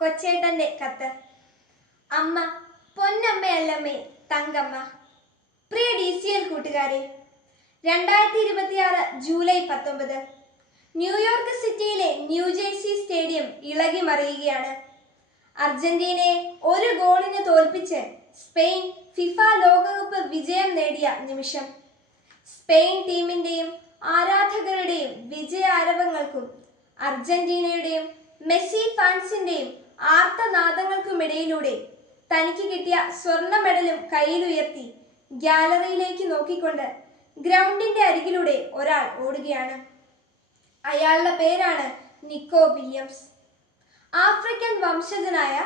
കൊച്ചേട്ടന്റെ കത്ത്. അമ്മ, പൊന്നമ്മയല്ലമ്മേ, തങ്കമ്മ. പ്രിയ DCL കൂട്ടുകാരെ, 2026 ജൂലൈ 19 ന്യൂയോർക്ക് സിറ്റിയിലെ ന്യൂജേഴ്സി സ്റ്റേഡിയം ഇളകി മറിയുകയാണ്. അർജന്റീനയെ 1 ഗോളിന് തോൽപ്പിച്ച് സ്പെയിൻ ഫിഫ ലോകകപ്പ് വിജയം നേടിയ നിമിഷം. സ്പെയിൻ ടീമിന്റെയും ആരാധകരുടെയും വിജയാരവങ്ങൾക്കും അർജന്റീനയുടെയും മെസ്സി ഫാൻസിന്റെയും ആർത്തനാദങ്ങൾക്കുമിടയിലൂടെ തനിക്ക് കിട്ടിയ സ്വർണ്ണ മെഡലും കയ്യിലുയർത്തി ഗ്യാലറിയിലേക്ക് നോക്കിക്കൊണ്ട് ഗ്രൗണ്ടിന്റെ അരികിലൂടെ ഒരാൾ ഓടുകയാണ്. അയാളുടെ പേരാണ് നിക്കോ വില്യംസ്. ആഫ്രിക്കൻ വംശജനായ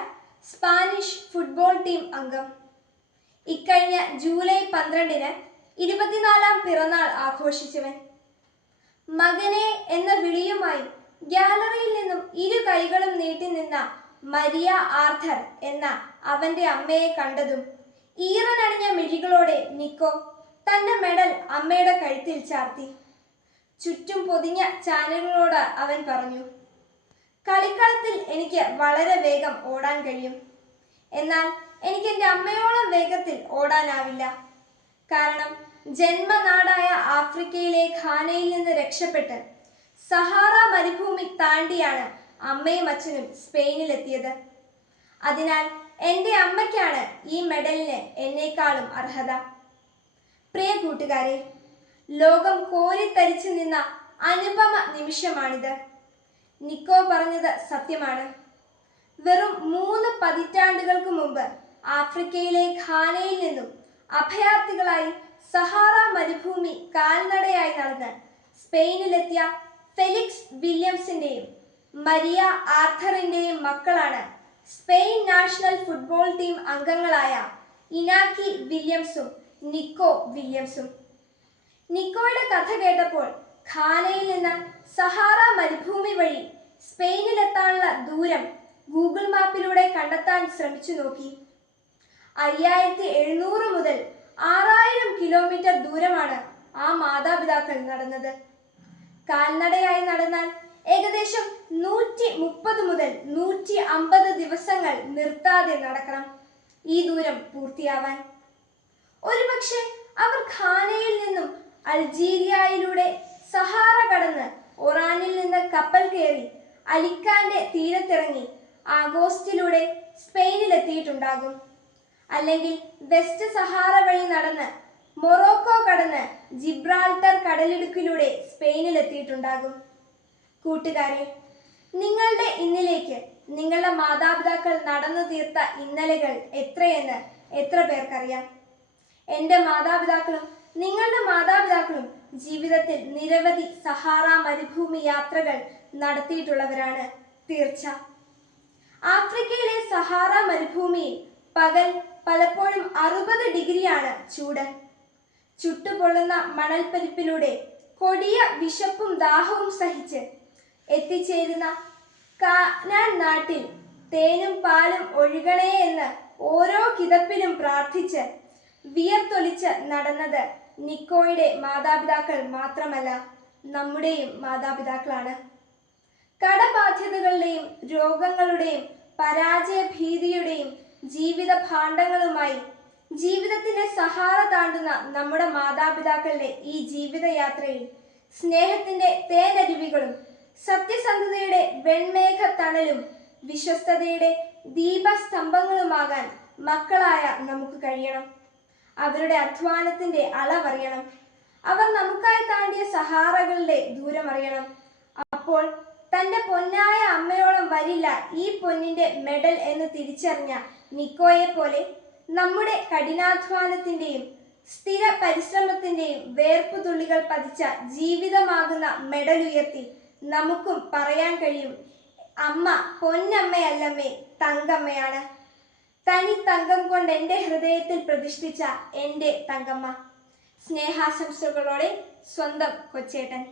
സ്പാനിഷ് ഫുട്ബോൾ ടീം അംഗം. ഇക്കഴിഞ്ഞ ജൂലൈ 12 24ാം പിറന്നാൾ ആഘോഷിച്ചവൻ. മകനെ എന്ന വിളിയുമായി ഗ്യാലറിയിൽ നിന്നും 2 കൈകളും നീട്ടി നിന്ന മരിയ ആർഥർ എന്ന അവന്റെ അമ്മയെ കണ്ടതും ഈറനണിഞ്ഞ മിഴികളോടെ നിക്കോ തന്റെ മെഡൽ അമ്മയുടെ കഴുത്തിൽ ചാർത്തി. ചുറ്റും പൊതിഞ്ഞ ചാനലുകളോട് അവൻ പറഞ്ഞു, കളിക്കളത്തിൽ എനിക്ക് വളരെ വേഗം ഓടാൻ കഴിയും. എന്നാൽ എനിക്ക് എൻ്റെ അമ്മയോളം വേഗത്തിൽ ഓടാനാവില്ല. കാരണം ജന്മനാടായ ആഫ്രിക്കയിലെ ഘാനയിൽ നിന്ന് രക്ഷപ്പെട്ട് സഹാറ മരുഭൂമി താണ്ടിയാണ് അമ്മയും അച്ഛനും സ്പെയിനിലെത്തിയത്. അതിനാൽ എൻ്റെ അമ്മയ്ക്കാണ് ഈ മെഡലിന് എന്നേക്കാളും അർഹത. പ്രിയ കൂട്ടുകാരെ, ലോകം കോരിത്തരിച്ചു നിന്ന അനുപമ നിമിഷമാണിത്. നിക്കോ പറഞ്ഞത് സത്യമാണ്. വെറും 3 പതിറ്റാണ്ടുകൾക്ക് മുമ്പ് ആഫ്രിക്കയിലെ ഘാനയിൽ നിന്നും അഭയാർത്ഥികളായി സഹാറ മരുഭൂമി കാൽനടയായി നടന്ന് സ്പെയിനിലെത്തിയ ഫെലിക്സ് വില്യംസിന്റെയും മരിയ ആർഥറിന്റെയും മക്കളാണ് സ്പെയിൻ നാഷണൽ ഫുട്ബോൾ ടീം അംഗങ്ങളായ ഇനാക്കി വില്യംസും നിക്കോ വില്യംസും. നിക്കോയുടെ കഥ കേട്ടപ്പോൾ ഘാനയിൽ നിന്ന് സഹാറ മരുഭൂമി വഴി സ്പെയിനിലെത്താനുള്ള ദൂരം ഗൂഗിൾ മാപ്പിലൂടെ കണ്ടെത്താൻ ശ്രമിച്ചു നോക്കി. 5700 മുതൽ 6000 കിലോമീറ്റർ ദൂരമാണ് ആ മാതാപിതാക്കൾ നടന്നത്. കാൽനടയായി നടന്നാൽ ഏകദേശം 130 മുതൽ 150 ദിവസങ്ങൾ നിർത്താതെ നടക്കണം ഈ ദൂരം പൂർത്തിയാവാൻ. ഒരുപക്ഷെ അവർ ഘാനയിൽ നിന്നും അൾജീരിയയിലൂടെ സഹാറ കടന്ന് ഒറാനിൽ നിന്ന് കപ്പൽ കയറി അലിക്കാന്റെ തീരത്തിറങ്ങി ആഗോസ്റ്റിലൂടെ സ്പെയിനിലെത്തിയിട്ടുണ്ടാകും. അല്ലെങ്കിൽ വെസ്റ്റ് സഹാറ വഴി നടന്ന് മൊറോക്കോ കടന്ന് ജിബ്രാൾട്ടർ കടലിടുക്കിലൂടെ സ്പെയിനിലെത്തിയിട്ടുണ്ടാകും. കൂട്ടുകാരെ, നിങ്ങളുടെ ഇന്നിലേക്ക് നിങ്ങളുടെ മാതാപിതാക്കൾ നടന്നു തീർത്ത ഇന്നലെകൾ എത്രയെന്ന് എത്ര പേർക്കറിയാം? എൻ്റെ മാതാപിതാക്കളും നിങ്ങളുടെ മാതാപിതാക്കളും ജീവിതത്തിൽ നിരവധി സഹാറ മരുഭൂമി യാത്രകൾ നടത്തിയിട്ടുള്ളവരാണ്, തീർച്ച. ആഫ്രിക്കയിലെ സഹാറ മരുഭൂമിയിൽ പകൽ പലപ്പോഴും 60 ഡിഗ്രിയാണ് ചൂട്. ചുട്ടുപൊള്ളുന്ന മണൽപ്പരിപ്പിലൂടെ കൊടിയ വിശപ്പും ദാഹവും സഹിച്ച് എത്തിച്ചേരുന്ന കാനാൻ നാട്ടിൽ തേനും പാലും ഒഴുകണേ എന്ന് ഓരോ കിതപ്പിലും പ്രാർത്ഥിച്ച് വിയർത്തൊലിച്ച് നടന്നത് നിക്കോയുടെ മാതാപിതാക്കൾ മാത്രമല്ല, നമ്മുടെയും മാതാപിതാക്കളാണ്. കടബാധ്യതകളുടെയും രോഗങ്ങളുടെയും പരാജയ ഭീതിയുടെയും ജീവിത ഭാണ്ഡങ്ങളുമായി ജീവിതത്തിന്റെ സഹാറ താണ്ടുന്ന നമ്മുടെ മാതാപിതാക്കളുടെ ഈ ജീവിതയാത്രയിൽ സ്നേഹത്തിന്റെ തേനരുവികളും സത്യസന്ധതയുടെ വെൺമേഘ തണലും വിശ്വസ്തതയുടെ ദീപസ്തംഭങ്ങളുമാകാൻ മക്കളായ നമുക്ക് കഴിയണം. അവരുടെ അധ്വാനത്തിന്റെ അളവറിയണം. അവർ നമുക്കായി താണ്ടിയ സഹാറകളുടെ ദൂരമറിയണം. അപ്പോൾ തന്റെ പൊന്നായ അമ്മയോളം വരില്ല ഈ പൊന്നിന്റെ മെഡൽ എന്ന് തിരിച്ചറിഞ്ഞ നിക്കോയെ പോലെ നമ്മുടെ കഠിനാധ്വാനത്തിന്റെയും സ്ഥിര പരിശ്രമത്തിന്റെയും വേർപ്പു തുള്ളികൾ പതിച്ച ജീവിതമാകുന്ന മെഡൽ ഉയർത്തി നമുക്കും പറയാൻ കഴിയും, അമ്മ പൊന്നമ്മയല്ലമ്മേ, തങ്കമ്മയാണ്. തനി തങ്കം കൊണ്ട് എൻ്റെ ഹൃദയത്തിൽ പ്രതിഷ്ഠിച്ച എൻ്റെ തങ്കമ്മ. സ്നേഹാശംസകളോടെ സ്വന്തം കൊച്ചേട്ടൻ.